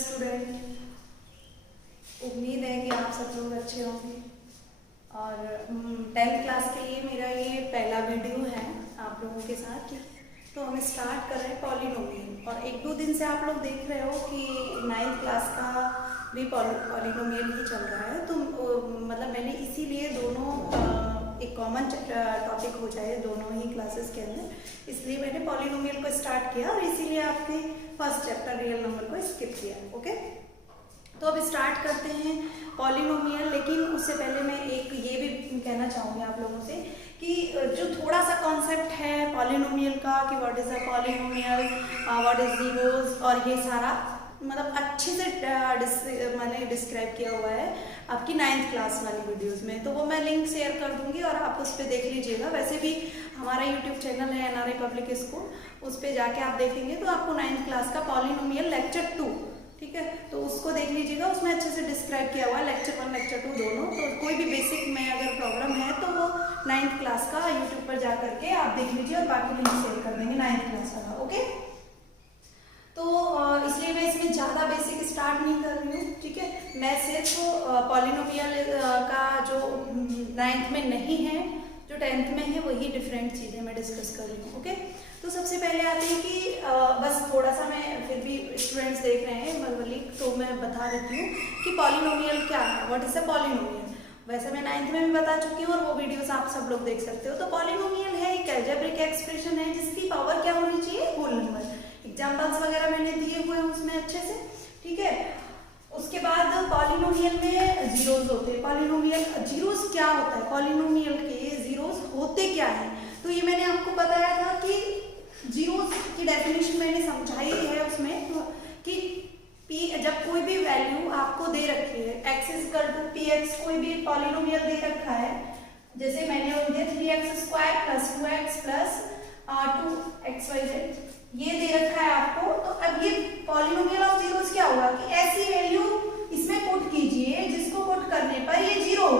Student, उम्मीद है कि आप सब लोग अच्छे होंगे। और 10th क्लास के लिए मेरा ये पहला वीडियो है आप लोगों के साथ। तो हम स्टार्ट कर रहे हैं पॉलिनोमियल। और 1-2 दिन से आप लोग देख रहे हो कि 9th क्लास का भी पॉलिनोमियल ही चल रहा है। तो मतलब मैंने इसीलिए दोनों एक कॉमन टॉपिक हो जाए दोनों ही क्लासेस के अंदर, इसलिए मैंने पॉलिनोमियल को स्टार्ट किया और इसीलिए आपके फर्स्ट चैप्टर रियल नंबर को स्किप किया। ओके, तो अब स्टार्ट करते हैं पॉलिनोमियल। लेकिन उससे पहले मैं एक ये भी कहना चाहूँगी आप लोगों से कि जो थोड़ा सा कॉन्सेप्ट है पॉलिनोमियल का कि what is a polynomial, what is zeros, और ये सारा मतलब अच्छे से मैंने डिस्क्राइब किया हुआ है आपकी 9th क्लास वाली वीडियोस में। तो वो मैं लिंक शेयर कर दूंगी और आप उस पर देख लीजिएगा। वैसे भी हमारा यूट्यूब चैनल है NRI पब्लिक स्कूल, उस पर जाके आप देखेंगे तो आपको 9th क्लास का पॉलिनोमियल लेक्चर 2, ठीक है, तो उसको देख लीजिएगा। उसमें अच्छे से डिस्क्राइब किया हुआ है लेक्चर 1 लेक्चर 2 दोनों। तो कोई भी बेसिक में अगर प्रॉब्लम है तो वो 9th क्लास का यूट्यूब पर जा करके आप देख लीजिए और बाकी लिंक शेयर कर देंगे 9th क्लास का। ओके, तो इसलिए मैं इसमें ज़्यादा बेसिक स्टार्ट नहीं कर रही हूँ, ठीक है। मैं सिर्फ पॉलिनोमियल का जो 9th में नहीं है, जो 10th में है, वही डिफरेंट चीज़ें मैं डिस्कस कर रही हूँ। ओके, तो सबसे पहले आते हैं कि बस थोड़ा सा मैं फिर भी स्टूडेंट्स देख रहे हैं वर्बली, तो मैं बता देती हूँ कि पॉलिनोमियल क्या है, व्हाट इज अ पॉलिनोमियल। वैसे मैं 9th में भी बता चुकी हूँ और वो वीडियोस आप सब लोग देख सकते हो। तो पॉलिनोमियल है एक अलजेब्रिक एक्सप्रेशन है जिसकी पावर क्या होनी चाहिए, होल नंबर। एग्जाम्पल्स वगैरह मैंने दिए हुए हैं उसमें अच्छे से, ठीक है। उसके बाद पॉलिनोमियल में जीरोस होते हैं। पॉलिनोमियल जीरोस क्या होता है, पॉलिनोमियल के जीरोस होते क्या है, तो ये मैंने आपको बताया था कि जीरोस की डेफिनेशन मैंने समझाई है उसमें कि p जब कोई भी वैल्यू आपको दे रखी है x इक्वल टू px, कोई भी पॉलिनोमियल दे रखा है, जैसे मैंने दिया 3x² + 2x + 2xyz, ये दे रखा है आपको। तो अब ये पॉलिनोमियल ऑफ जीरोस क्या होगा कि ऐसी वैल्यू इसमें पुट कीजिए जिसको पुट करने पर ये जीरो हो।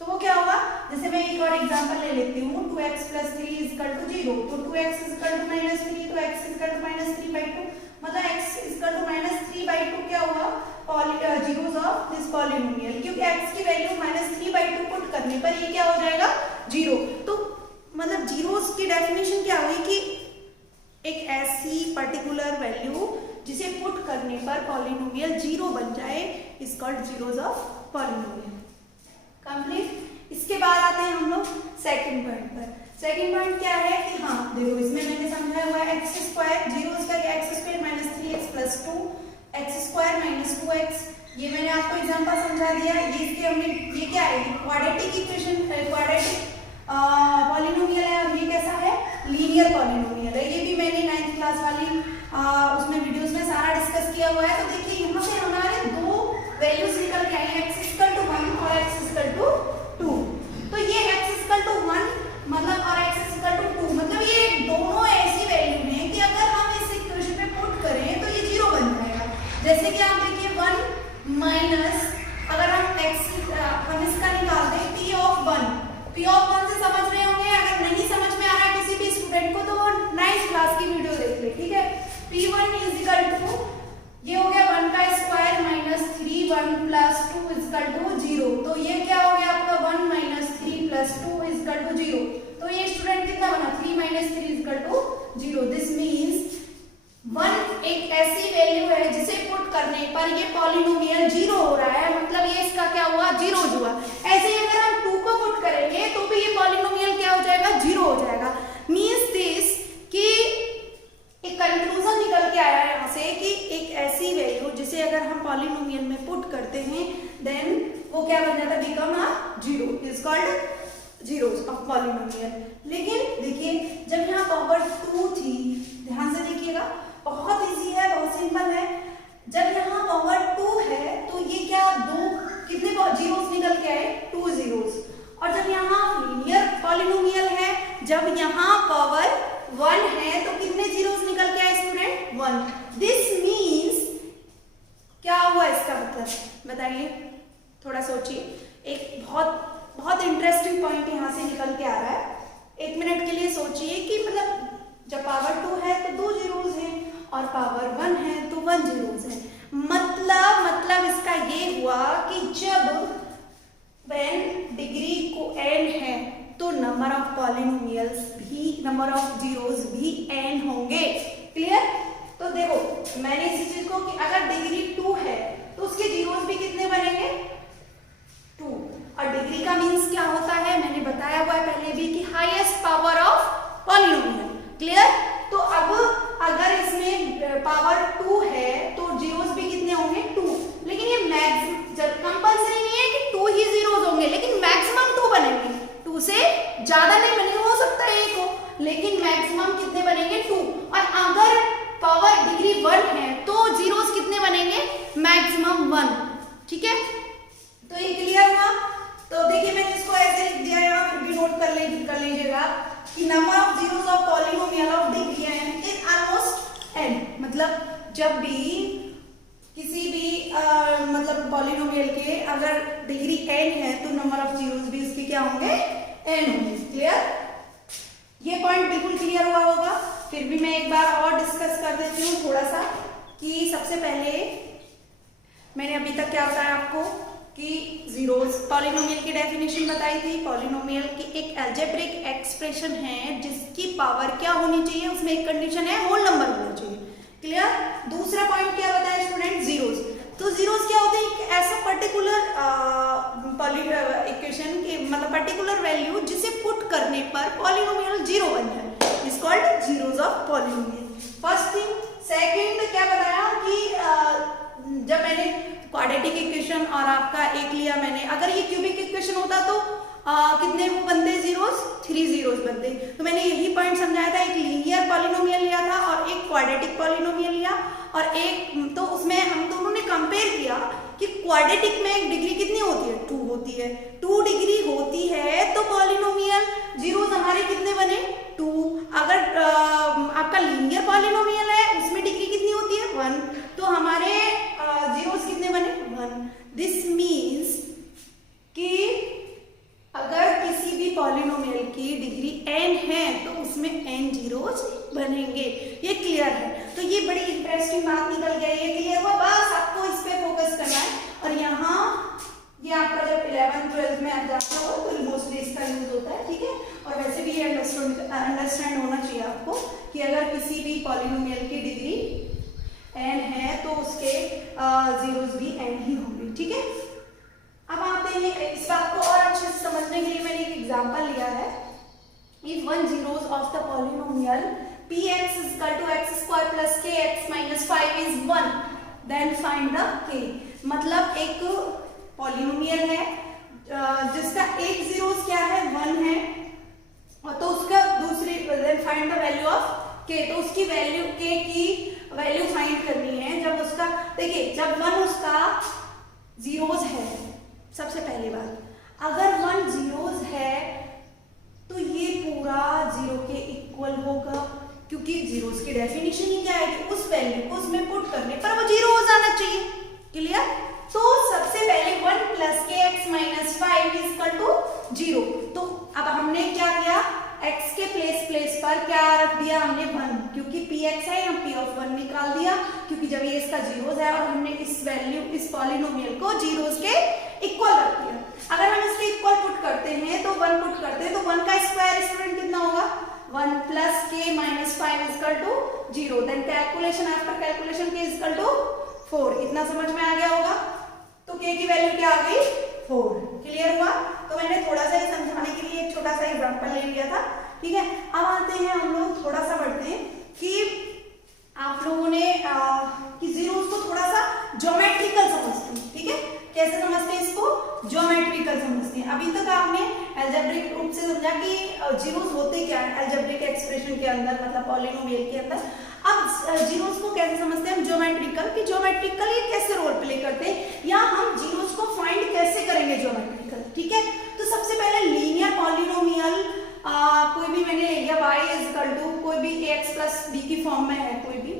तो वो क्या होगा, जैसे मैं एक और एग्जांपल ले लेती हूँ, 2x + 3 = 0। तो 2x = -3, तो x = -3/2, मतलब x = -3/2 क्या हुआ, जीरोस ऑफ दिस पॉलिनोमियल, क्योंकि x की वैल्यू -3/2 पुट करने पर ये क्या हो जाएगा, जीरो। तो मतलब जीरोस की डेफिनेशन क्या हुई कि एक ऐसी पर्टिकुलर वैल्यू जिसे पुट करने पर पॉलिनोमियल जीरो बन जाए is called zeros of polynomial. Complete. इसके बाद आते हैं हम लोग सेकंड पॉइंट पर। सेकंड पॉइंट क्या है कि हाँ देखो, इसमें मैंने समझाया हुआ है x² जीरोस का x² - 3x + 2 x² - 2x, ये मैंने आपको एग्जांपल समझा दिया। ये इसके हमने ये क्या है, क्वाड्रेटिक इक्वेशन, क्वाड्रेटिक पॉलिनोमियल है। और ये कैसा है, लीनियर पॉलिनोमियल है। ये भी मैंने 9th क्लास वाली उसमें वीडियोस में सारा डिस्कस किया हुआ है। तो देखिए यहाँ से हमारे दो वैल्यूज निकल के आई, x = 1 और x = 2। तो ये x = 1 मतलब और x = 2 मतलब ये दोनों ऐसी वैल्यू हैं कि अगर हम इस इक्वेशन में पुट करें तो ये जीरो बन जाएगा। जैसे कि आप देखिए 1 माइनस, अगर हम इसका निकाल दें p(1) से समझ रहे होंगे। अगर नहीं समझ में आ रहा है किसी भी स्टूडेंट को तो वो 9th क्लास की वीडियो देख ले, ठीक है। p1 = ये हो गया 1² - 3 1 + 2 = 0। तो ये क्या हो गया आपका 1 - 3 + 2 = 0। तो ये स्टूडेंट कितना बना, 3 - 3 = 0। दिस मीन्स 1 एक ऐसी वैल्यू है जिसे पुट करने पर ये पॉलिनोमियल जीरो हो रहा है, मतलब ये इसका क्या हुआ, जीरो हुआ। ऐसे ही अगर हम 2 को पुट करेंगे तो भी ये पॉलिनोमियल क्या हो जाएगा, जीरो हो जाएगा। मीन्स दिस कि एक कंक्लूजन निकल के आया है यहाँ से कि एक ऐसी वैल्यू जिसे अगर हम पॉलिनोमियल में पुट करते हैं देन वो क्या बन जाता है, become a zero, is called zeros of polynomial. लेकिन देखिए जब यहाँ पावर 2 थी, ध्यान से देखिएगा, बहुत इजी है, बहुत सिंपल है। जब यहाँ पावर 2 है तो ये क्या, दो कितने जीरोस निकल के आए, 2 जीरोस। और जब यहाँ लीनियर पॉलिनोमियल है, जब यहाँ पावर 1 है तो कितने जीरोस निकल के आए स्टूडेंट, 1। दिस मीन्स क्या हुआ, इसका मतलब बताइए, थोड़ा सोचिए। एक बहुत इंटरेस्टिंग पॉइंट यहाँ से निकल के आ रहा है। 1 मिनट के लिए सोचिए कि मतलब जब पावर 2 है तो 2 जीरोस हैं और पावर 1 है तो 1 जीरोस है। मतलब इसका ये हुआ कि जब when डिग्री को n है तो नंबर ऑफ पॉलिनोमियल्स भी, नंबर ऑफ जीरोस भी n होंगे। क्लियर? तो देखो मैंने इसी चीज को कि अगर डिग्री 2 है तो उसके जीरोस भी कितने बनेंगे? 2। और डिग्री का मीन्स क्या होता है, मैंने बताया हुआ है पहले भी कि highest power of polynomial. Clear? तो अब अगर इसमें पावर 2 है तो जीरोस भी कितने होंगे? 2। लेकिन ये मैक्सिमम कंपल्सरी नहीं है कि 2 ही जीरोस होंगे, लेकिन मैक्सिमम 2 बनेंगे। 2 से ज्यादा नहीं बनेंगे, हो सकता है 1 हो, लेकिन मैक्सिमम कितने बनेंगे? 2। और अगर पावर डिग्री 1 है तो जीरोस कितने बनेंगे? मैक्सिमम 1। ठीक है, तो ये क्लियर हुआ। तो देखिए मैंने इसको ऐसे लिख दिया, यहाँ फिर भी नोट कर लीजिएगा कि number of zeros of polynomial of degree n is almost n। मतलब जब भी किसी भी मतलब पॉलिनोमियल के अगर डिग्री n है तो नंबर ऑफ जीरोस भी उसके क्या होंगे? n होंगे। क्लियर? ये पॉइंट बिल्कुल क्लियर हुआ होगा। फिर भी मैं एक बार और डिस्कस कर देती हूँ थोड़ा सा कि सबसे पहले मैंने अभी तक क्या बताया आपको कि जीरोस, पॉलिनोमियल की डेफिनेशन बताई थी। पॉलिनोमियल की एक अलजेब्रिक एक्सप्रेशन है जिसकी पावर क्या होनी चाहिए, उसमें एक कंडीशन है होल नंबर होना चाहिए। क्लियर? दूसरा पॉइंट क्या बताया स्टूडेंट? जीरोस। तो जीरोस क्या होते हैं? ऐसा पर्टिकुलर इक्वेशन के मतलब पर्टिकुलर वैल्यू जिसे पुट करने पर पॉलिनोमियल जीरो बन जाए, is called zeros of polynomial. First thing. Second क्या बताया कि जब मैंने क्वाड्रेटिक इक्वेशन और आपका एक लिया मैंने, अगर ये क्यूबिक इक्वेशन होता तो कितने वो बनते? जीरोस, 3 जीरोस बनते। तो मैंने यही पॉइंट समझाया था, एक लीनियर पॉलिनोमियल लिया था और एक क्वाड्रेटिक पॉलिनोमियल लिया, और एक तो उसमें हम दोनों ने कंपेयर किया कि क्वाड्रेटिक में एक डिग्री कितनी होती है? 2 होती है। 2 डिग्री होती है तो पॉलिनोमियल जीरोस हमारे कितने बने? 2। अगर आपका लीनियर पॉलिनोमियल है उसमें डिग्री कितनी होती है? 1। तो हमारे जीरोस कितने बने? 1। दिस मीन्स कि अगर किसी भी पॉलिनोमियल की डिग्री n है तो उसमें n जीरोस बनेंगे। ये क्लियर है? तो ये बड़ी इंटरेस्टिंग बात निकल गई, ये क्लियर हुआ। बस आपको इस पे फोकस करना है। और यहाँ ये आपका जब 11th 12th में आप जाते हो तो मोस्टली इसका यूज होता है। ठीक है? और वैसे भी ये अंडरस्टैंड होना चाहिए आपको कि अगर किसी भी पॉलिनोमियल की डिग्री n है तो उसके जीरोस भी n ही होंगे। ठीक है? अब आते हैं इस बात को और अच्छे से समझने के लिए मैंने एक एग्जांपल लिया है। If one zeros of the polynomial px is equal to x square plus kx minus 5 is 1, then find the k। मतलब एक पॉलिनोमियल है जिसका एक जीरोस क्या है? 1 है, और तो उसका दूसरी then find the value of k। तो उसकी वैल्यू k की वैल्यू फाइंड करनी है। जब उसका देखिए जब 1 उसका जीरोस है, सबसे पहली बात, अगर 1 जीरोस है तो ये पूरा 0 के इक्वल होगा, क्योंकि जीरोस की डेफिनेशन ही क्या है कि उस वैल्यू को उसमें पुट करने पर वो 0 हो जाना चाहिए। क्लियर? तो सबसे पहले 1 plus kx minus 5 is equal to 0। तो अब हमने क्या किया? x के प्लेस पर क्या रख दिया हमने? 1, क्योंकि px है, हम p of 1 निकाल दिया, क्योंकि जब ये इसका जीरोस है और हमने इस वैल्यू इस पॉलिनोमियल को जीरोस के इक्वल रख दिया। अगर हम इसके इक्वल पुट करते हैं तो 1 पुट करते हैं तो 1 का स्क्वायर स्टूडेंट कितना होगा? 1 plus k minus 5 is equal to 0। Then calculation, after calculation k is equal to 4। इतना समझ में आ गया होगा? तो k की वैल्यू क्या आ गई? 4। क्लियर हुआ? तो मैंने थोड़ा सा ही समझाने के लिए एक छोटा सा एग्जांपल ले लिया था। ठीक है? अब आते हैं हम लोग थोड़ा सा बढ़ते हैं कि आप लोगों ने कि जीरोस को थोड़ा सा ज्योमेट्रिकल समझते हैं। ठीक है? कैसे समझते हैं इसको? ज्योमेट्रिकल समझते हैं। अभी तक आपने अलजेब्रिक रूप से समझा कि जीरोस होते क्या है अलजेब्रिक एक्सप्रेशन के अंदर, मतलब पॉलिनोमियल के अंदर। अब जीरोस को कैसे समझते हैं हम? ज्योमेट्रिकल, कि ज्योमेट्रिकल ये कैसे रोल प्ले करते हैं या हम जीरोस को फाइंड कैसे करेंगे ज्योमेट्रिकल। ठीक है? तो सबसे पहले लीनियर पॉलिनोमियल कोई भी मैंने ले लिया y is equal to कोई भी ax plus b की फॉर्म में है, कोई भी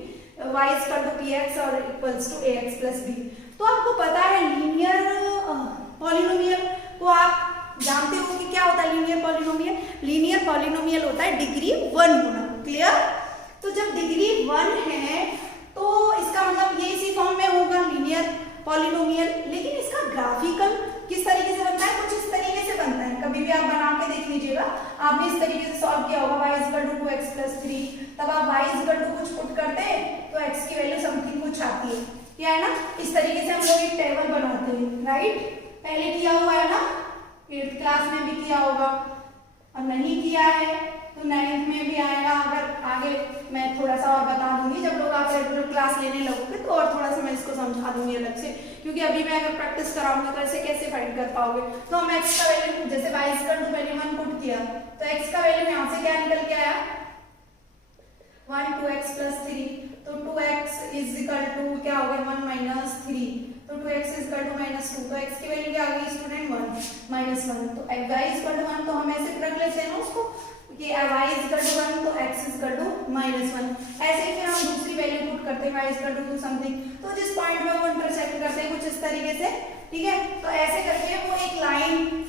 y is equal to px और equals to ax plus b। तो आपको पता है लीनियर पॉलिनोमियल को आप जानते हो कि क्या होता है लीनियर पॉलिनोमियल? लीनियर पॉलिनोमियल होता है डिग्री 1 होना। क्लियर? तो जब डिग्री 1 है प्लस 3, तब आप y इक्वल टू कुछ पुट करते हैं तो x की वैल्यू समथिंग कुछ आती है, क्या है ना। इस तरीके से हम लोग एक टेबल बनाते हैं, राइट। पहले किया हुआ है ना, 8th क्लास में भी किया होगा, और नहीं किया है तो 9th में भी आएगा। अगर आगे मैं थोड़ा सा और बता दूंगी, जब लोग आप रेगुलर क्लास लेने लगोगे तो और थोड़ा सा मैं इसको समझा दूंगी अलग से, क्योंकि अभी मैं अगर प्रैक्टिस कराऊंगी तो ऐसे कैसे फाइंड कर पाओगे। तो हम x का वैल्यू, जैसे y इक्वल टू मैंने 1 पुट किया तो x का वैल्यू यहाँ से क्या निकल के आया 1 2x प्लस 3, तो 2x इज इक्वल टू क्या हो गया 1 माइनस 3, तो 2x is equal to minus 2, तो x की वैल्यू क्या आ गई स्टूडेंट 1 माइनस 1, तो y इज इक्वल टू 1, तो हम ऐसे रख लेते हैं ना उसको कि y इज इक्वल टू 1 तो x is equal to minus 1। ऐसे ही फिर हम दूसरी वैल्यू पुट करते हैं y is equal to something, तो जिस पॉइंट में वो इंटरसेक्ट करते हैं कुछ इस तरीके से, ठीक है। तो ऐसे करके वो एक लाइन,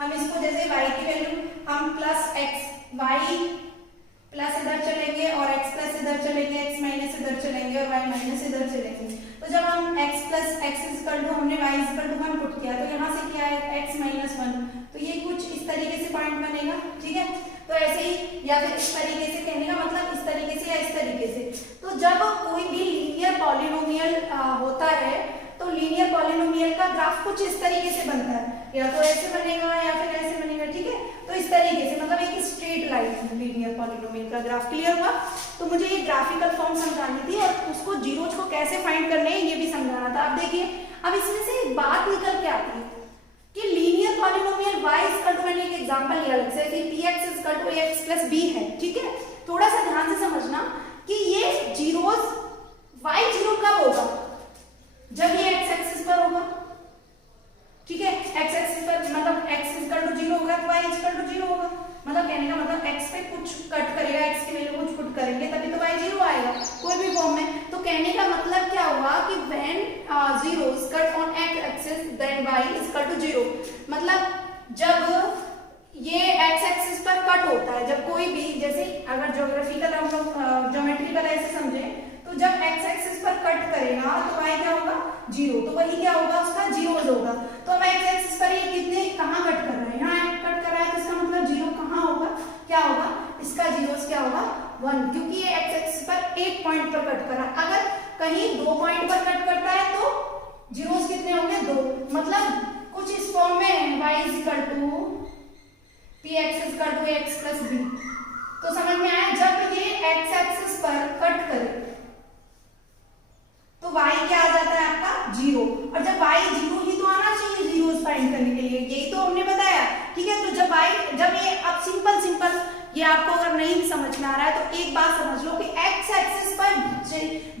हम इसको जैसे y की वैल्यू हम प्लस x, y प्लस इधर चलेंगे और x प्लस इधर चलेंगे, x माइनस इधर चलेंगे और y माइनस इधर चलेंगे। तो जब हम x plus x is equal to हमने y is equal to 1 put किया तो यहाँ से क्या है x माइनस 1, तो ये कुछ इस तरीके से पॉइंट बनेगा, ठीक है। तो ऐसे ही या फिर इस तरीके से कहने का मतलब इस तरीके से या इस तरीके से। तो जब कोई भी लीनियर पॉलिनोमियल होता है तो लीनियर पॉलिनोमियल का ग्राफ कुछ इस तरीके से बनता है, या तो ऐसे बनेगा या फिर ऐसे बनेगा, ठीक है। तो इस तरीके से मतलब एक स्ट्रेट लाइन लीनियर पॉलिनोमियल का ग्राफ। क्लियर हुआ? तो मुझे ये ग्राफिकल फॉर्म समझानी थी और उसको जीरोज को कैसे फाइंड करने हैं ये भी समझाना था। अब देखिए, अब इसमें से एक बात निकल के आती है कि linear polynomial y equal to, मैंने एक एग्जांपल लिया अलग से कि px equal to ax plus b है, ठीक है। थोड़ा सा ध्यान से समझना कि ये जीरोज y जीरो कब होगा, जब ये x एक्सिस पर होगा, ठीक है। x एक्सिस पर मतलब x इक्वल टू 0 होगा तो y इक्वल टू 0 होगा, मतलब कहने का मतलब x पे कुछ कट करेगा, x की वैल्यू कुछ पुट करेंगे तभी तो y 0 आएगा कोई भी फॉर्म में। तो कहने का मतलब क्या हुआ कि when zeros cut on x axis then y is equal to 0, मतलब जब ये x एक्सिस पर कट होता है, जब कोई भी, जैसे अगर ज्योग्राफिकल हम लोग ज्योमेट्रिकल ऐसे समझे तो जब x एक्सिस पर कट करेगा तो y क्या होगा 0, तो वही क्या होगा उसका जीरोज होगा। तो अब x एक्सिस पर ये कितने कहाँ कट कर रहा है, यहाँ कट कर रहा है, तो इसका मतलब 0 कहाँ होगा, क्या होगा इसका जीरोज क्या होगा 1, क्योंकि ये x एक्सिस पर एक पॉइंट पर कट कर रहा है। अगर कहीं 2 पॉइंट पर कट करता है तो जीरोज कितने होंगे 2, मतलब कुछ इस फॉर्म में y is equal to px is equal to x plus b। तो समझ में आया, जब ये x एक्सिस पर कट करे तो y क्या आ जाता है आपका 0, और जब y 0 ही तो आना चाहिए जीरोस फाइंड करने के लिए, यही तो हमने बताया, ठीक है। तो जब ये अब सिंपल ये आपको अगर नहीं भी समझ में आ रहा है तो एक बात समझ लो कि x एक्सिस पर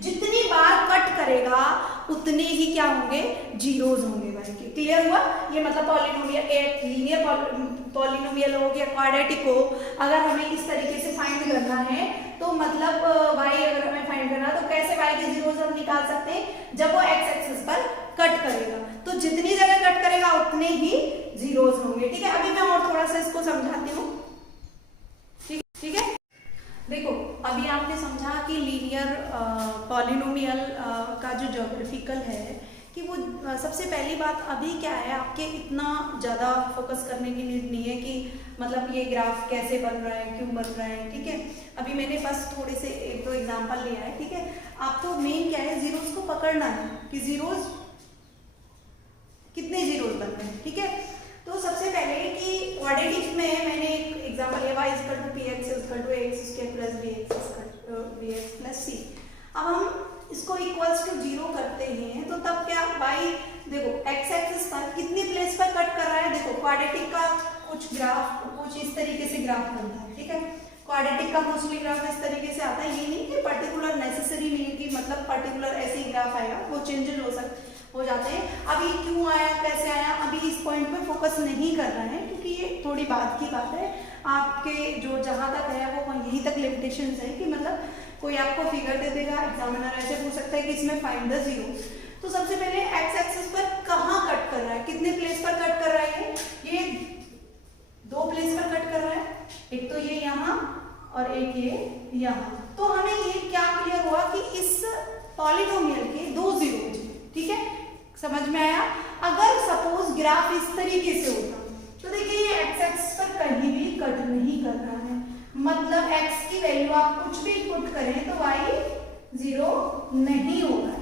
जितनी बार कट करेगा उतने ही क्या होंगे जीरोस होंगे भाई के। क्लियर हुआ? ये मतलब पॉलिनोमियल, एक लीनियर पॉलिनोमियल हो या क्वाड्रेटिक हो, अगर हमें इस तरीके से फाइंड करना है तो मतलब y अगर हमें फाइंड करना है तो कैसे y के जीरोस हम निकाल सकते हैं, जब वो x एक्सिस पर कट करेगा तो जितनी जगह कट करेगा उतने ही जीरोस होंगे, ठीक है। अभी मैं और थोड़ा सा इसको समझाती हूँ, ठीक है। देखो, अभी आपने समझा कि लीनियर पॉलिनोमियल का जो ज्योग्राफिकल है कि वो सबसे पहली बात अभी क्या है, आपके इतना ज़्यादा फोकस करने की नीड नहीं है कि मतलब ये ग्राफ कैसे बन रहा है, क्यों बन रहा है, ठीक है। अभी मैंने बस थोड़े से 1-2 एग्जांपल लिया है, ठीक है। आपको मेन क्या है, जीरोस को पकड़ना है कि जीरोस कितने जीरोस बन रहे हैं, ठीक है। तो सबसे पहले कि क्वाड्रेटिक में मैंने एक एग्जांपल लिया y equal to px equal to ax square plus bx plus c। अब हम इसको इक्वल्स टू 0 करते हैं तो तब क्या y, देखो x एक्सिस पर कितनी प्लेस पर कट कर रहा है, देखो क्वाड्रेटिक का कुछ ग्राफ कुछ इस तरीके से ग्राफ बनता है, ठीक है। क्वाड्रेटिक का मोस्टली ग्राफ इस तरीके से आता है, ये नहीं कि पर्टिकुलर नेसेसरी नहीं है कि मतलब पर्टिकुलर ऐसे ही ग्राफ आएगा, वो चेंजेस हो जाते हैं। अभी क्यों आया, कैसे आया, अभी इस पॉइंट पे फोकस नहीं कर रहा है क्योंकि ये थोड़ी बात की बात है। आपके जो जहाँ तक है वो यहीं तक लिमिटेशंस है कि मतलब कोई आपको फिगर दे देगा, एग्जामिनर ऐसे पूछ सकता है कि इसमें फाइंड द जीरोस। तो सबसे पहले एक्स एक्सिस पर कहाँ कट कर रहा है, कितने प्लेस पर कट कर रहा है, ये 2 प्लेस पर कट कर रहा है, एक तो ये यहाँ और एक ये यहाँ। तो हमें ये क्या क्लियर हुआ कि इस पॉलिनोमियल के 2 जीरोस, ठीक है, समझ में आया। अगर सपोज ग्राफ इस तरीके से होता तो देखिए ये एक्स एक्सिस पर कहीं भी कट नहीं कर रहा है, मतलब x की वैल्यू आप कुछ भी पुट करें तो y 0 नहीं होगा।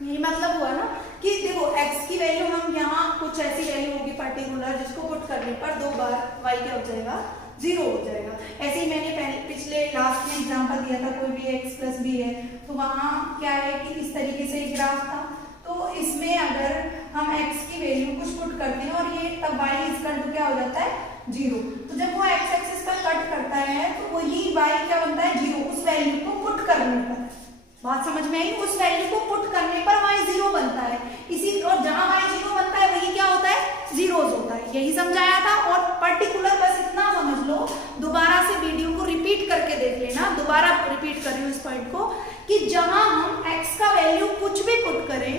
यही मतलब हुआ ना कि देखो x की वैल्यू हम यहाँ कुछ ऐसी वैल्यू होगी पर्टिकुलर जिसको पुट करने पर 2 बार y क्या हो जाएगा 0 हो जाएगा। ऐसे ही मैंने पहले पिछले लास्ट में एग्जांपल दिया था, कोई भी x प्लस बी है तो वहाँ क्या है कि इस तरीके से एक ग्राफ था, तो इसमें अगर हम x की वैल्यू कुछ पुट करते हैं और ये तब y इक्वल टू क्या हो जाता है 0, तो जब वो x एक्सिस पर कट करता है तो वही y क्या बनता है 0, उस वैल्यू को पुट करने पर। बात समझ में आई? उस वैल्यू को पुट करने पर y 0 बनता है। इसी और जहां y 0 बनता है वही क्या होता है जीरोस होता है। यही समझाया था। और पर्टिकुलर बस इतना समझ लो, दोबारा से वीडियो को रिपीट करके देख लेना, दोबारा रिपीट कर रही हूँ इस पॉइंट को, कि जहां हम x का वैल्यू कुछ भी पुट करें,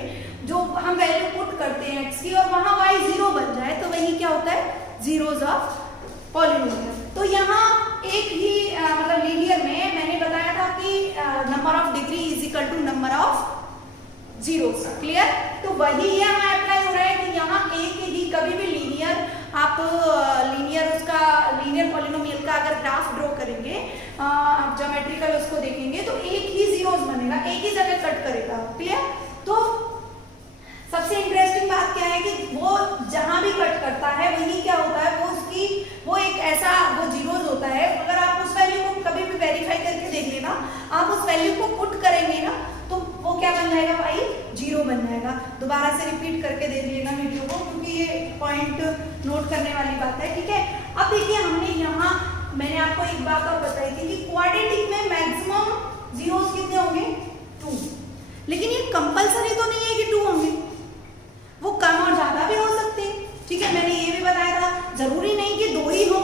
जो हम वैल्यू पुट करते हैं x की और वहां y 0 बन जाए तो वही क्या होता है जीरोस ऑफ पॉलिनोमियल। तो यहाँ एक ही मतलब लीनियर में मैंने बताया था कि number of degree is equal to number of zeros. Clear? तो वही यहाँ अप्लाई हो रहा है कि यहाँ एक ही कभी भी लीनियर आप लीनियर पॉलिनोमियल का अगर ग्राफ ड्रॉ करेंगे, आप ज्योमेट्रिकल उसको देखेंगे तो एक ही जीरोस बनेगा, एक ही जगह कट करेगा। क्लियर? तो सबसे इंटरेस्टिंग बात क्या है कि वो जहां भी कट करता है वही क्या होता है, वो एक ऐसा वो जीरोस होता है। अगर आप उस वैल्यू को कभी भी वेरीफाई करके देख लेना, आप उस वैल्यू को पुट करेंगे ना तो वो क्या बन जाएगा y 0 बन जाएगा। दोबारा से रिपीट करके देख लेना वीडियो को, क्योंकि ये पॉइंट नोट करने वाली बात है। ठीक है? अब देखिए हमने यहाँ मैंने आपको एक बात और बताई थी कि क्वाड्रेटिक में मैक्सिमम जीरोस कितने होंगे 2, लेकिन ये कंपल्सरी तो नहीं है कि 2 होंगे, वो कम और ज्यादा भी हो सकते हैं। ठीक है? मैंने ये भी बताया था जरूरी नहीं कि 2 ही हो,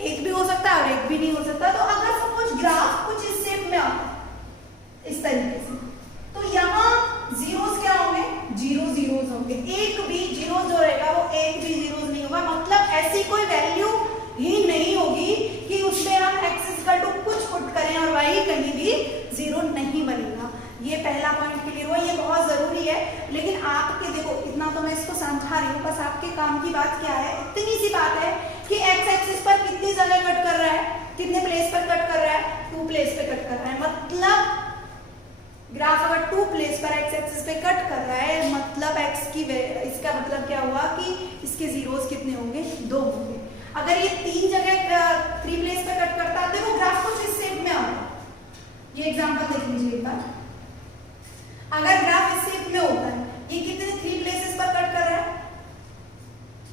एक भी हो सकता है और एक भी नहीं हो सकता। तो अगर सपोज ग्राफ कुछ इस शेप में आता है इस तरीके से, तो यहाँ जीरोस क्या होंगे 0 जीरोस होंगे, एक भी जीरो जो रहेगा वो एक भी जीरोस नहीं होगा। मतलब ऐसी कोई वैल्यू ही नहीं होगी कि उसमें हम x इक्वल टू कुछ पुट करें और y कहीं भी 0 नहीं बनेगा। ये पहला पॉइंट क्लियर हुआ, ये बहुत जरूरी है। लेकिन आपके देखो इतना तो मैं इसको समझा रही हूँ, बस आपके काम की बात क्या है, इतनी सी बात है कि x एक्सिस पर कितनी जगह कट कर रहा है, कितने प्लेस पर कट कर रहा है 2 प्लेस पे कट कर रहा है। मतलब ग्राफ अगर 2 प्लेस पर x एक्सिस पे कट कर रहा है, मतलब x की इसका मतलब क्या हुआ कि इसके जीरोस कितने होंगे 2 होंगे। अगर ये 3 जगह 3 प्लेस पे कट करता है, देखो ग्राफ कुछ इस शेप में आता है। ये एग्जांपल देख लीजिए एक बार, अगर ग्राफ इस शेप में होता है, ये कितने 3 प्लेसेस पर कट कर रहा है,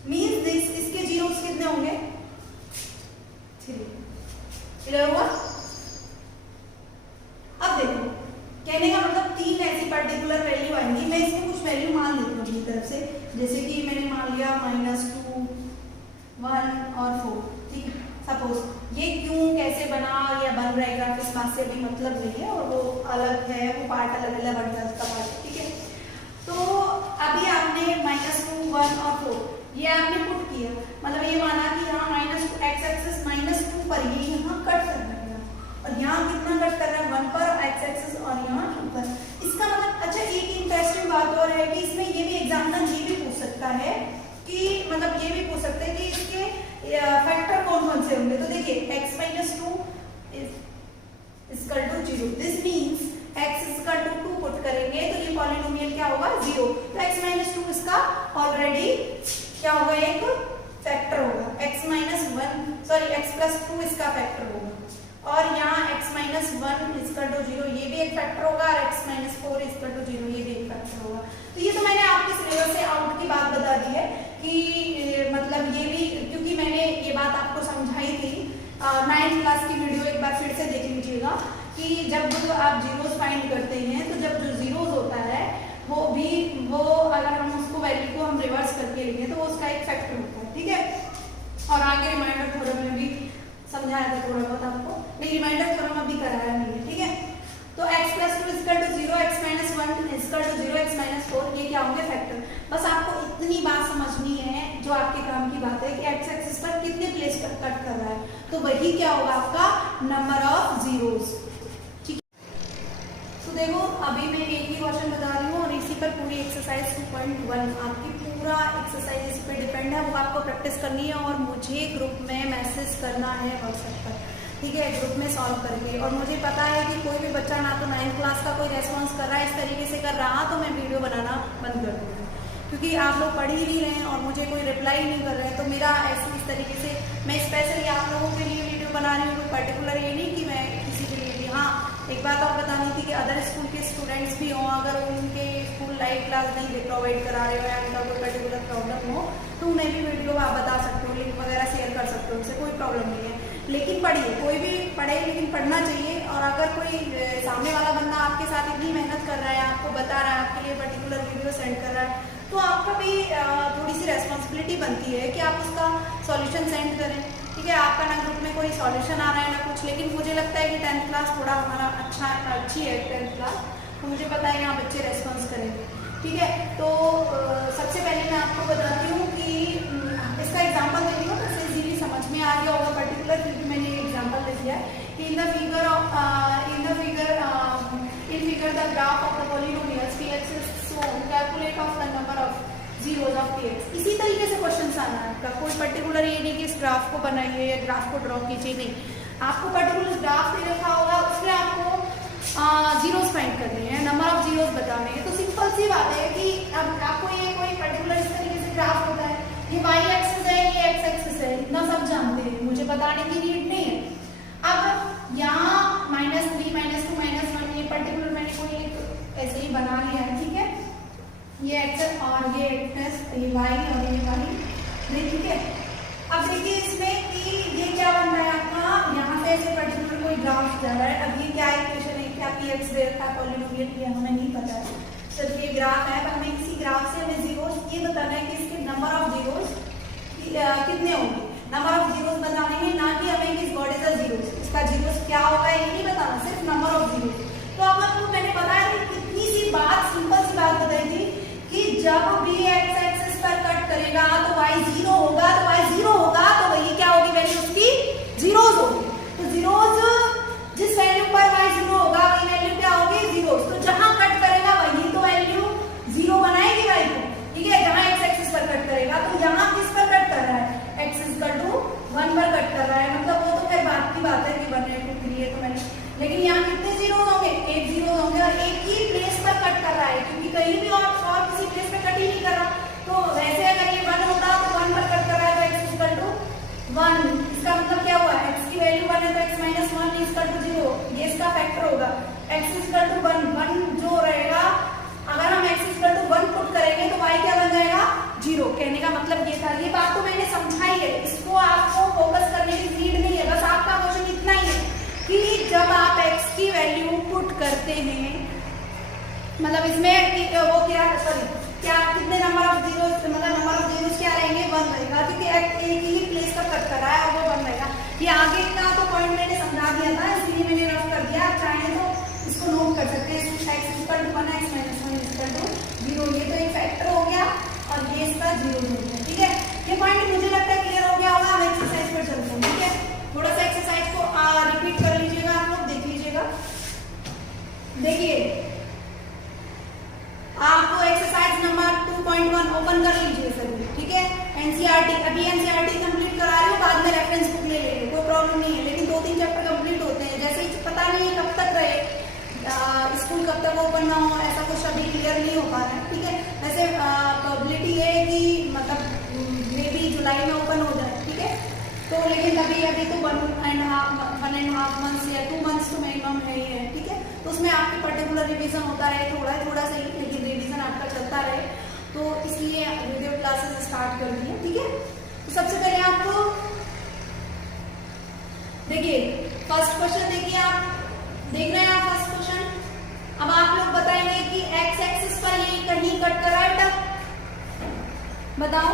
मींस इसके जीरोस कितने होंगे 3। क्लियर हुआ? अब देखो कहने का मतलब 3 ऐसी पर्टिकुलर वैल्यू आएंगी, मैं इसमें कुछ वैल्यू मान लेती हूँ अपनी तरफ से, जैसे कि मैंने मान लिया -2, 1 और 4। ठीक है? सपोज ये क्यों कैसे बना या बन रहा है ग्राफ, इस बात से भी मतलब नहीं है, और वो अलग है, वो पार्ट अलग अलग बन जाता है पार्ट। ठीक है? तो अभी आपने -2, 1 और 4 ये आपने पुट किया, मतलब ये माना कि यहाँ -2 x एक्सिस -2 पर ये यहाँ कट कर रहा है, और यहाँ कितना कट कर रहा है 1 पर x एक्सिस और यहाँ 2 पर। इसका मतलब अच्छा एक इंटरेस्टिंग बात और है कि इसमें ये भी एग्जामिनर ये भी पूछ सकता है कि मतलब ये भी पूछ सकते हैं कि इसके फैक्टर कौन कौन से होंगे। तो देखिए x - 2 equal to 0, this means x equal to 2 put करेंगे तो ये पॉलिनोमियल क्या होगा 0। तो x - 2 इसका ऑलरेडी क्या होगा, एक फैक्टर होगा। x + 2 इसका फैक्टर होगा, और यहाँ x - 1 इक्वल टू 0 ये भी एक फैक्टर होगा, और x - 4 इक्वल टू 0 ये भी एक फैक्टर होगा। तो ये तो मैंने आपके सिलेबस से आउट की बात बता दी है कि मतलब ये भी, क्योंकि मैंने ये बात आपको समझाई थी 9th क्लास की वीडियो, एक बार फिर से देख लीजिएगा कि जब आप जीरोस फाइंड करते हैं तो जब जो जीरोस होता है वो अगर हम उसको वैल्यू को हम रिवर्स करके लेंगे तो वो उसका एक फैक्टर होता है। ठीक है? और आगे रिमाइंडर थ्योरम में भी समझाया था थोड़ा बहुत आपको, नहीं रिमाइंडर थ्योरम अभी कराया नहीं है। ठीक है? तो x + 2 equal to 0, x - 1 equal to 0, x - 4 ये क्या होंगे फैक्टर। बस आपको इतनी बात समझनी है जो आपके काम की बात है कि x एक्सिस पर कितने प्लेस पर कट कर रहा है, तो वही क्या होगा आपका नंबर ऑफ जीरोस। ठीक है? तो देखो अभी मैं एक ही क्वेश्चन बता रही हूँ और इसी पर पूरी एक्सरसाइज 2.1 आपकी पूरा एक्सरसाइज इस पर डिपेंड है, वो आपको प्रैक्टिस करनी है और मुझे ग्रुप में मैसेज करना है व्हाट्सएप पर। ठीक है, ग्रुप में सॉल्व करके। और मुझे पता है कि कोई भी बच्चा ना तो 9th क्लास का कोई रेस्पॉन्स कर रहा है, इस तरीके से कर रहा तो मैं वीडियो बनाना बंद कर दूँगी, क्योंकि आप लोग पढ़ ही नहीं रहे हैं और मुझे कोई रिप्लाई नहीं कर रहे हैं। तो मेरा ऐसे इस तरीके से मैं स्पेशली आप लोगों के लिए वीडियो बना रही हूँ, कोई पर्टिकुलर ये नहीं कि मैं किसी के लिए भी। हाँ, एक बात और बतानी थी कि अदर स्कूल के स्टूडेंट्स भी हों, अगर उनके स्कूल लाइव क्लास नहीं प्रोवाइड करा रहे हो या उनका कोई पर्टिकुलर प्रॉब्लम हो तो उन्हें भी वीडियो आप बता सकते हो, लिंक वगैरह शेयर कर सकते हो, उससे कोई प्रॉब्लम नहीं है। लेकिन पढ़िए, कोई भी पढ़े लेकिन पढ़ना चाहिए। और अगर कोई सामने वाला बंदा आपके साथ इतनी मेहनत कर रहा है, आपको बता रहा है, आपके लिए पर्टिकुलर वीडियो सेंड कर रहा है, तो आपका भी थोड़ी सी रेस्पॉन्सिबिलिटी बनती है कि आप उसका सॉल्यूशन सेंड करें। ठीक है, आपका ना ग्रुप में कोई सॉल्यूशन आ रहा है ना कुछ, लेकिन मुझे लगता है कि 10th क्लास थोड़ा हमारा अच्छी है 10th क्लास, तो मुझे पता है यहाँ बच्चे रेस्पॉन्स करेंगे। ठीक है, तो सबसे पहले मैं आपको बताती हूँ कि इसका एग्जाम्पल दे रही हूँ, तो इजीली समझ में आ गया होगा पर्टिकुलर, क्योंकि मैंने ये एग्जाम्पल दे दिया है कि in figure the graph of the polynomials px is shown, calculate of the number of zeros of px। इसी तरीके से क्वेश्चन आना है आपका, कोई पर्टिकुलर ये नहीं कि इस ग्राफ को बनाइए या ग्राफ को ड्रॉ कीजिए, नहीं, आपको पर्टिकुलर ग्राफ दे रखा होगा, उसमें आपको जीरोस फाइंड करने हैं, नंबर ऑफ जीरोस बताने हैं। तो सिंपल सी बात है कि अब आपको ये कोई पर्टिकुलर इस तरीके से ग्राफ होता है, ये y एक्सिस है, ये x एक्सिस है, इतना सब जानते हैं, मुझे बताने की नीड नहीं है। अब यहाँ -3 -2 -1 ये पर्टिकुलर मैंने कोई ऐसे ही बना लिया है। ठीक है, ये x और ये x, ये y और ये y, ठीक है। अब देखिए इसमें कि ये क्या बन रहा है आपका, यहाँ से ऐसे पर्टिकुलर कोई ग्राफ जा रहा है। अब ये क्या इक्वेशन है, क्या px दे रखा है पॉलिनोमियल, ये हमें नहीं पता है, सिर्फ ये ग्राफ है। हमें किसी ग्राफ से हमें जीरोस ये बताना है कि इसके नंबर ऑफ जीरोस कितने होंगे, नंबर ऑफ जीरोस बताने हैं, ना कि हमें किस व्हाट इज द जीरोस, इसका जीरोस क्या होगा ये नहीं बताना, सिर्फ नंबर ऑफ जीरोस। तो अब आपको मैंने बताया कि कितनी सी बात, सिंपल सी बात बताई थी कि जब भी x एक्सिस पर कट करेगा तो y 0 होगा, तो y 0 होगा तो वही क्या होगी, वैल्यू उसकी जीरोस होगी। तो जीरोस जिस वैल्यू पर y 0 होगा वही वैल्यू क्या होगी, जीरोस। तो जहां कट करेगा वही तो वैल्यू 0 बनाएगी y को। ठीक है, जहां x एक्सिस पर कट करेगा, तो यहाँ किस पर कट कर रहा है, x = 1 पर कट कर रहा है, मतलब वो तो खैर बात की बात है कि 1 है 2 3 है, तो मैंने, लेकिन यहाँ कितने जीरोस होंगे, 8 जीरोस होंगे, और एक ही प्लेस पर कट कर रहा है, क्योंकि कहीं भी और किसी प्लेस पे कट ही नहीं कर रहा। तो वैसे अगर ये 1 होता तो 1 पर कट कर रहा है, तो x = 1, इसका मतलब क्या हुआ, x की वैल्यू 1 है तो x - 1 = 0, ये इसका फैक्टर होगा। x = 1 जो रहेगा, अगर हम x = 1 पुट करेंगे तो y क्या बन जाएगा, 0। कहने का मतलब ये था, ये बात तो मैंने समझाई है, इसको आपको फोकस करने की नीड नहीं है, बस आपका क्वेश्चन इतना ही है कि जब आप x की वैल्यू पुट करते हैं, मतलब इसमें वो क्या, सॉरी क्या, कितने नंबर ऑफ जीरोस, मतलब नंबर ऑफ जीरोस क्या रहेंगे, 1 रहेगा, क्योंकि एक ही प्लेस पर कट कर रहा है और वो 1 रहेगा। ये आगे का तो पॉइंट मैंने समझा दिया था, इसलिए मैंने रफ कर दिया, आप चाहें तो इसको नोट कर सकते हैं, x = 1 x - 1 = 0, ये तो एक फैक्टर हो गया और ये इसका 0 हो गया। ठीक है, ये पॉइंट मुझे लगता है क्लियर हो गया होगा। अब एक्सरसाइज पर चलते हैं। ठीक है, थोड़ा सा एक्सरसाइज को रिपीट कर लीजिएगा, आप लोग देख लीजिएगा। देखिए, आपको एक्सरसाइज नंबर 2.1 ओपन कर लीजिए सभी। ठीक है, एनसीईआरटी, अभी एनसीईआरटी कंप्लीट करा रही हूँ, बाद में रेफरेंस बुक ले लेंगे, कोई प्रॉब्लम नहीं है, लेकिन 2-3 चैप्टर कंप्लीट होते हैं। जैसे ही पता नहीं कब तक रहे, स्कूल कब तक ओपन ना हो, ऐसा कुछ अभी क्लियर नहीं हो पा रहा है। ठीक है, वैसे प्रोबेबिलिटी है कि मतलब मे बी जुलाई में ओपन हो जाए। ठीक है, तो लेकिन अभी तो 1.5 मंथ्स या 2 मंथ्स तो मिनिमम है ही है। ठीक है, तो उसमें आपकी पर्टिकुलर रिवीजन होता रहे, थोड़ा सा ही, लेकिन रिवीजन आपका चलता रहे, तो इसलिए वीडियो क्लासेस स्टार्ट कर दी है। ठीक है, तो सबसे पहले आपको देखिए फर्स्ट क्वेश्चन, देखिए आप देख रहे हैं आप फर्स्ट क्वेश्चन। अब आप लोग बताएंगे कि x एक्सिस पर ये कहीं कट कर रहा है, बताओ,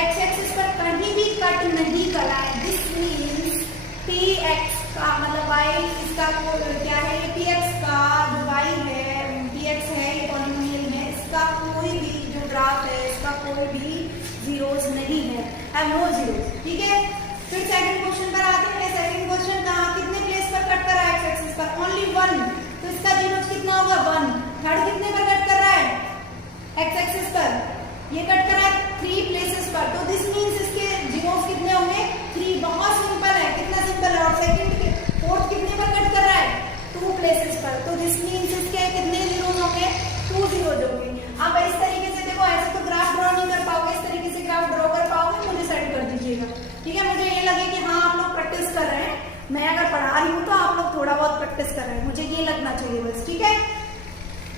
x एक्सिस पर कहीं भी कट नहीं कर रहा है, दिस मीन्स px का मतलब y, इसका क्या है, ये px का जो y है, px है, ये पॉलिनोमियल है, इसका कोई भी जो ग्राफ है, इसका कोई भी जीरोस नहीं है, हैव नो जीरोस। ठीक है, फिर सेकंड क्वेश्चन पर आते हैं। सेकंड क्वेश्चन कहाँ, कितने प्लेस पर कट कर रहा है, x एक्सिस पर ओनली 1, तो इसका जीरोस कितना होगा, 1। थर्ड कितने पर कट कर रहा है, x एक्सिस पर ये कट कर रहा है 3 प्लेसेस पर, तो दिस मींस इसके जीरो जीरोस कितने होंगे 3, बहुत सिंपल है, कितना सिंपल है। और सेकंड के फोर्थ कितने पर कट कर रहा है 2 प्लेसेस पर, तो दिस मींस इसके कितने जीरोस होंगे 2 जीरोस होंगे। अब इस तरीके से देखो, ऐसे तो ग्राफ ड्रॉ नहीं कर पाओगे, इस तरीके से ग्राफ ड्रॉ कर पाओगे, मुझे सेंड कर दीजिएगा, ठीक है। मुझे ये लगे कि हाँ आप लोग प्रैक्टिस कर रहे हैं, मैं अगर पढ़ा रही हूँ तो आप लोग थोड़ा बहुत प्रैक्टिस कर रहे हैं, मुझे ये लगना चाहिए बस, ठीक है।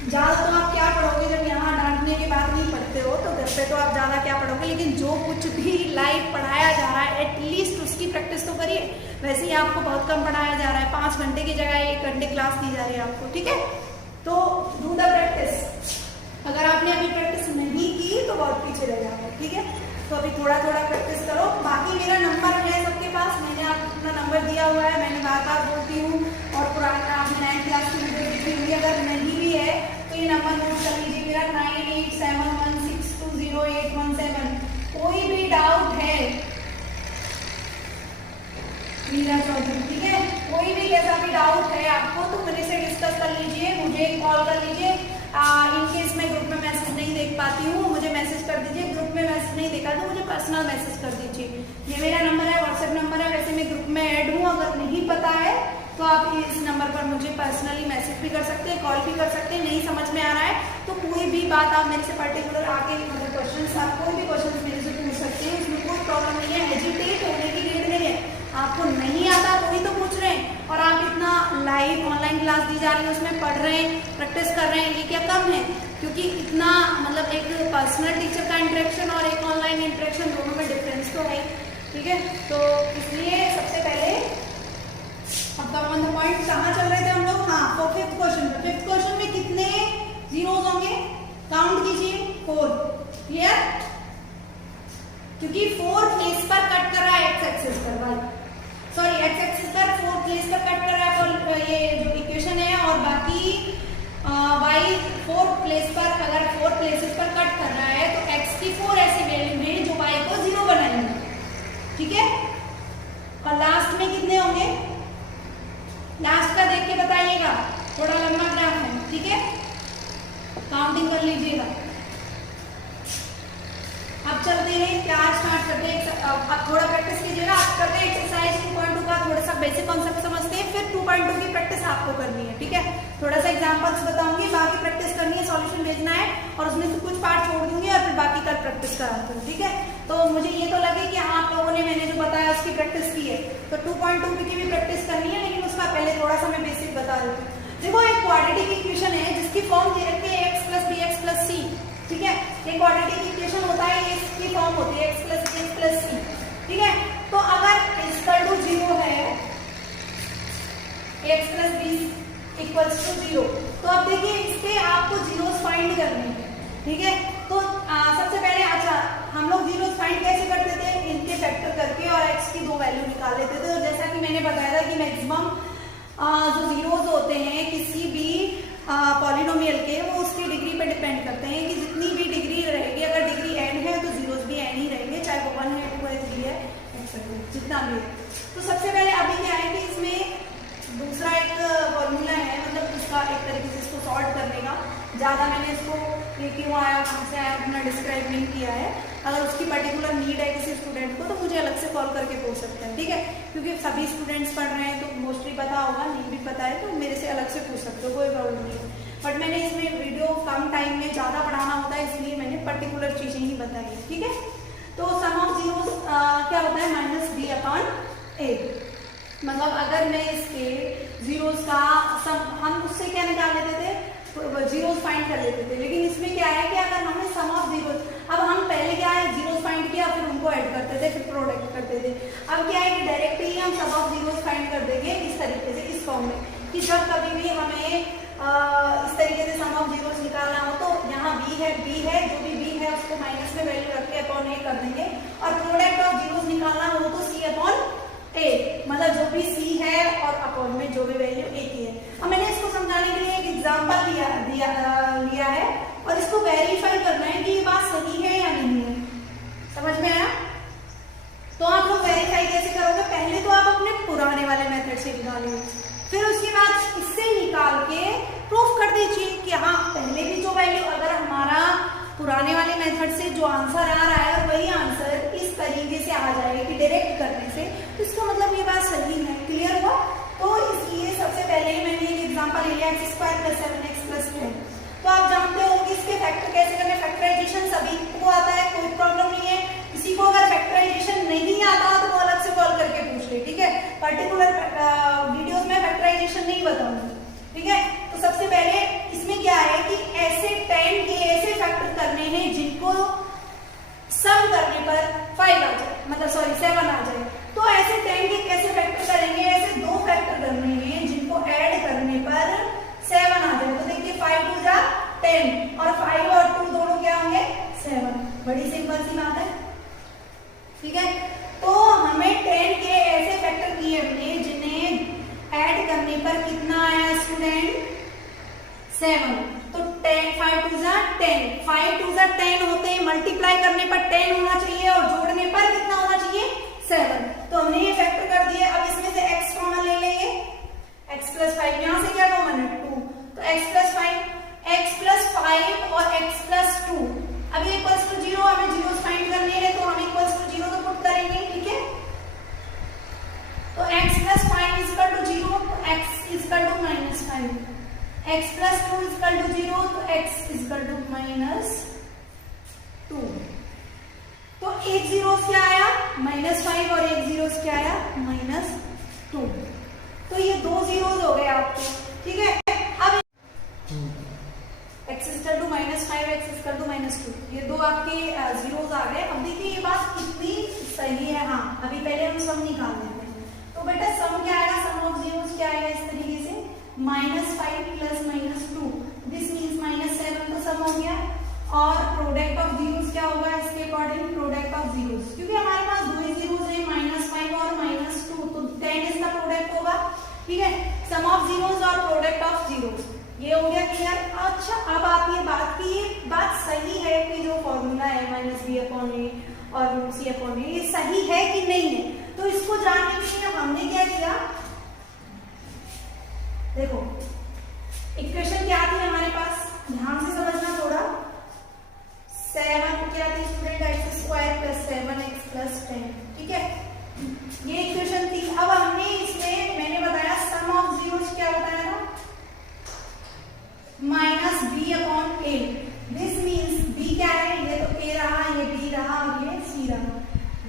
ज्यादा तो आप क्या पढ़ोगे, जब यहाँ डांटने के बाद नहीं पढ़ते हो तो घर पे तो आप ज्यादा क्या पढ़ोगे, लेकिन जो कुछ भी लाइव पढ़ाया जा रहा है एटलीस्ट उसकी प्रैक्टिस तो करिए। वैसे ही आपको बहुत कम पढ़ाया जा रहा है, 5 घंटे की जगह 1 घंटे क्लास दी जा रही है आपको, ठीक है। तो डू द प्रैक्टिस। अगर आपने अभी प्रैक्टिस नहीं की तो बहुत पीछे रह जाओगे, ठीक है। तो अभी थोड़ा थोड़ा प्रैक्टिस करो। बाकी मेरा नंबर है सबके पास, मैंने आपको अपना नंबर दिया हुआ है, मैंने बार बार बोलती हूँ, और पुराना आपने 9th क्लास की वीडियो देखी होगी, अगर नहीं भी है तो ये नंबर नोट कर लीजिए मेरा 9871620817। कोई भी डाउट है मीरा चौधरी, ठीक है, कोई भी कैसा भी डाउट है आपको तो मेरे से डिस्कस कर लीजिए, मुझे कॉल कर लीजिए। इनकेस मैं ग्रुप में मैसेज नहीं देख पाती हूँ मुझे मैसेज कर दीजिए, ग्रुप में मैसेज नहीं देखा तो मुझे पर्सनल मैसेज कर दीजिए। ये मेरा नंबर है, व्हाट्सएप नंबर है, वैसे मैं ग्रुप में ऐड हूँ, अगर नहीं पता है तो आप इस नंबर पर मुझे पर्सनली मैसेज भी कर सकते हैं, कॉल भी कर सकते हैं। नहीं समझ में आ रहा है तो कोई भी बात आप मेरे से पर्टिकुलर आके मतलब क्वेश्चन, आप कोई भी क्वेश्चन मेरे से पूछ सकते हैं, उसमें कोई प्रॉब्लम नहीं है, हेजिटेट होने की नीड नहीं है। आपको नहीं आता वही तो पूछ रहे हैं, और आप इतना लाइव ऑनलाइन क्लास दी जा रही है उसमें पढ़ रहे हैं, प्रैक्टिस कर रहे हैं, ये क्या कम है? क्योंकि इतना मतलब एक पर्सनल टीचर का इंटरेक्शन और एक ऑनलाइन इंटरेक्शन दोनों में डिफरेंस तो है, ठीक है। तो इसलिए सबसे पहले आपका ऑन द पॉइंट कहाँ चल रहे थे हम लोग, हाँ तो फिफ्थ क्वेश्चन में कितने जीरोस होंगे काउंट कीजिए 4, क्लियर। क्योंकि 4 प्लेस पर कट कर रहा है एक्स एक्सिस पर, सॉरी एक्स एक्सिस पर 4 प्लेस पर कट कर रहा है ये जो इक्वेशन है, और बाकी y 4 प्लेस पर, अगर 4 प्लेसेस पर कट कर रहा है तो x की 4 ऐसी वैल्यू है जो y को 0 बनाएंगे, ठीक है। और लास्ट में कितने होंगे, लास्ट का देख के बताइएगा, थोड़ा लंबा ग्राफ है, ठीक है, काउंटिंग कर लीजिएगा। अब चलते हैं क्या स्टार्ट करते हैं, अब थोड़ा प्रैक्टिस कीजिएगा। आप करते हैं एक्सरसाइज 2.2 का थोड़ा सा बेसिक कॉन्सेप्ट समझते हैं, फिर 2.2 की प्रैक्टिस आपको करनी है, ठीक है। थोड़ा सा एग्जांपल्स बताऊंगी, बाकी प्रैक्टिस करनी है, सॉल्यूशन भेजना है, और उसमें से कुछ पार्ट छोड़ दूंगी और फिर बाकी कल प्रैक्टिस कराती हूँ, ठीक है। तो मुझे ये तो लगे कि हाँ आप लोगों ने मैंने जो बताया उसकी प्रैक्टिस की है, तो 2.2 की भी प्रैक्टिस करनी है, लेकिन उसका पहले थोड़ा सा मैं बेसिक बता देती हूँ। देखो एक क्वाड्रेटिक इक्वेशन है जिसकी फॉर्म दे रखी है x + bx + c, ठीक है। एक क्वाड्रेटिक इक्वेशन होता है, इसकी फॉर्म होती है x + bx + c, ठीक है। तो अगर = 0 है, x + b = 0, तो अब देखिए इस पे आपको जीरोस फाइंड करने हैं, ठीक है। तो सबसे पहले अच्छा हम लोग जीरोस फाइंड कैसे करते थे, इनके फैक्टर करके और x की 2 वैल्यू निकाल लेते थे। और जैसा कि मैंने बताया था कि मैक्सिमम जो जीरोस होते हैं किसी भी पॉलिनोमियल के, वो उसकी डिग्री पे डिपेंड करते हैं कि जितनी भी डिग्री रहेगी, अगर डिग्री n है तो जीरोस भी n ही रहेंगे, चाहे वो 1 है 2 है 3 है जितना भी है। तो सबसे पहले अभी क्या है कि इसमें दूसरा एक फॉर्मूला है, मतलब उसका एक तरीके से इसको सॉल्व करने का, ज़्यादा मैंने इसको ये क्यों आया कहाँ से आया अपना डिस्क्राइब नहीं किया है। अगर उसकी पर्टिकुलर नीड है किसी स्टूडेंट को तो मुझे अलग से कॉल करके पूछ सकते हैं, ठीक है। क्योंकि सभी स्टूडेंट्स पढ़ रहे हैं तो मोस्टली पता होगा, नहीं भी पता है तो मेरे से अलग से पूछ सकते हो, कोई प्रॉब्लम नहीं है। बट मैंने इसमें वीडियो कम टाइम में ज़्यादा पढ़ाना होता है, इसलिए मैंने पर्टिकुलर चीज़ें ही बताई है, ठीक है। तो सम ऑफ जीरोस क्या होता है -b/a, मतलब अगर मैं इसके जीरोस का सम, हम उससे क्या निकाल लेते थे, जीरोस फाइंड कर लेते थे। लेकिन इसमें क्या है कि अगर हमें सम ऑफ जीरोस, अब हम पहले क्या है जीरोस फाइंड किया, फिर उनको ऐड करते थे, फिर प्रोडक्ट करते थे। अब क्या है कि डायरेक्ट ही हम सम ऑफ जीरोस फाइंड कर देंगे इस तरीके से, इस फॉर्म में, कि जब कभी भी हमें इस तरीके से सम ऑफ जीरोस निकालना हो तो यहाँ b है जो भी b है उसको माइनस में वैल्यू रख के अपॉन a कर देंगे, और प्रोडक्ट ऑफ जीरोस निकालना हो तो c/a, मतलब जो भी c है और अपॉन में जो भी वैल्यू a की है। अब मैंने इसको समझाने के लिए एक एग्जांपल लिया है, और इसको वेरीफाई करना है कि ये बात सही है या नहीं है, समझ में आया। तो आप लोग वेरीफाई कैसे करोगे, पहले तो आप अपने पुराने वाले मेथड से निकालिए, फिर उसके बाद इससे निकाल के प्रूफ कर दीजिए कि हाँ पहले भी जो वैल्यू, अगर हमारा पुराने वाले मेथड से जो आंसर आ रहा है और वही आंसर इस इस तरीके से आ जाएगा कि डायरेक्ट करने से, तो इसका मतलब ये बात सही है। क्लियर हुआ? तो इसलिए सबसे पहले मैंने एक एग्जांपल ले लिया x² + 7x + 10। तो आप जानते हो कि इसके फैक्टर कैसे करने, फैक्टराइजेशन सभी को आता है, कोई प्रॉब्लम नहीं है। किसी को अगर फैक्टराइजेशन नहीं आता तो वो अलग से कॉल करके पूछ ले, ठीक है। पर्टिकुलर वीडियोस में फैक्टराइजेशन नहीं बताऊंगी, ठीक है। तो सबसे पहले इसमें क्या है कि ऐसे 10 के ऐसे फैक्टर करने हैं जिनको सम करने पर 5 आ जाए, मतलब सॉरी 7 आ जाए। तो ऐसे 10 के कैसे फैक्टर करेंगे, ऐसे दो फैक्टर करने हैं जिनको ऐड करने पर 7 आ जाए। तो देखिए 5 × 2 = 10 और 5 और 2 दोनों क्या होंगे 7। बड़ी सिंपल सी बात है, ठीक है। तो हमें 10 के ऐसे फैक्टर किए हमने जिन्हें ऐड करने पर कितना आया स्टूडेंट 7। तो 5 × 2 = 10, 5 × 2 = 10 होते हैं, मल्टीप्लाई करने पर 10 होना चाहिए और जोड़ने पर कितना होना चाहिए 7। तो हमने ये फैक्टर कर दिए। अब इसमें से x कॉमन ले लेंगे, x + 5, यहां से क्या कॉमन है 2, तो x + 5 और x + 2। अब ये इक्वल्स टू 0, हमें जीरोस फाइंड करने हैं तो हम इक्वल्स टू 0 तो पुट करेंगे, ठीक है। तो x + 5 = 0, तो x = -5, x + 2 = 0, तो x = -2। तो एक जीरोस क्या आया -5 और एक जीरोस क्या आया -2। तो ये दो जीरोस हो गए आपके, ठीक है। अब x = -5, x = -2, ये दो आपके जीरोस आ गए। अब देखिए ये बात कितनी सही है। हाँ, अभी पहले हम सम निकाल लेते हैं। तो बेटा सम क्या आएगा, सम ऑफ जीरोस क्या आएगा इस तरीके से -5 + -2, दिस मींस -7 तो सम हो गया। और प्रोडक्ट ऑफ जीरोस क्या होगा इसके अकॉर्डिंग, प्रोडक्ट ऑफ जीरोस, क्योंकि हमारे पास दो ही जीरोस है -5 और -2, तो 10 इसका प्रोडक्ट होगा, ठीक है। सम ऑफ जीरोस और प्रोडक्ट ऑफ जीरोस, ये हो गया क्लियर। अच्छा, अब आप ये बात की, ये बात सही है कि जो फॉर्मूला है -b/a और √c/a, ये सही है कि नहीं है। तो इसको जानने के लिए हमने क्या किया, देखो इक्वेशन क्या थी हमारे पास, ध्यान से समझना थोड़ा। 7 क्या थी स्टूडेंट, x² + 7x + 10, ठीक है, ये इक्वेशन थी। अब हमने इसमें मैंने बताया सम ऑफ जीरोस क्या बताया था -b/a, दिस मींस b क्या है, ये तो a रहा, ये b रहा और ये c रहा।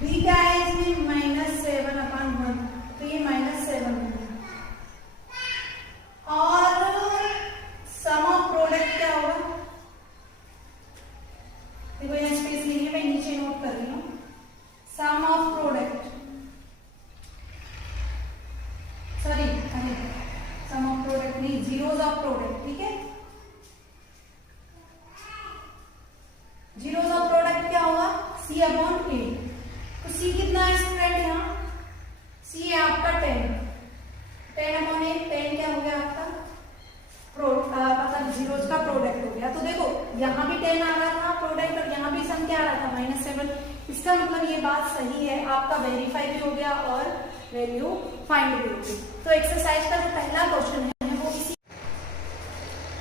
b क्या है इसमें -7/1, तो ये -7 हो गया। और सम ऑफ प्रोडक्ट क्या होगा, देखो यहाँ स्पेस नहीं है, मैं नीचे नोट कर रही हूँ। Sum of product, sorry sum of product नहीं, जीरोस ऑफ प्रोडक्ट, ठीक है। जीरोस ऑफ प्रोडक्ट क्या होगा c/a। तो c कितना है स्टूडेंट, यहाँ c है आपका 10/8, 10 क्या हो गया आपका मतलब जीरोस का प्रोडक्ट हो गया। तो देखो यहाँ भी 10 आ रहा था प्रोडक्ट और यहाँ भी सम क्या आ रहा था -7। इसका मतलब ये बात सही है, आपका वेरीफाई भी हो गया और वैल्यू फाइंड भी हो गई। तो एक्सरसाइज का जो पहला क्वेश्चन है वो इसी,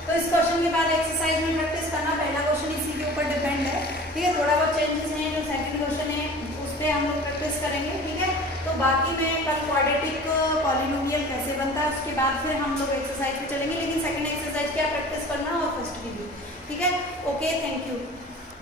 तो इस क्वेश्चन के बाद एक्सरसाइज में प्रैक्टिस करना, पहला क्वेश्चन इसी के ऊपर डिपेंड है, ठीक है। थोड़ा बहुत चेंजेस हैं, जो सेकंड क्वेश्चन है उस पर हम लोग प्रैक्टिस करेंगे, ठीक है। तो बाकी मैं कल क्वाड्रेटिक पॉलिनोमियल कैसे बनता है उसके बाद फिर हम लोग एक्सरसाइज पे चलेंगे, लेकिन सेकंड एक्सरसाइज क्या प्रैक्टिस करना और फर्स्ट की भी, ठीक है। Okay, thank you.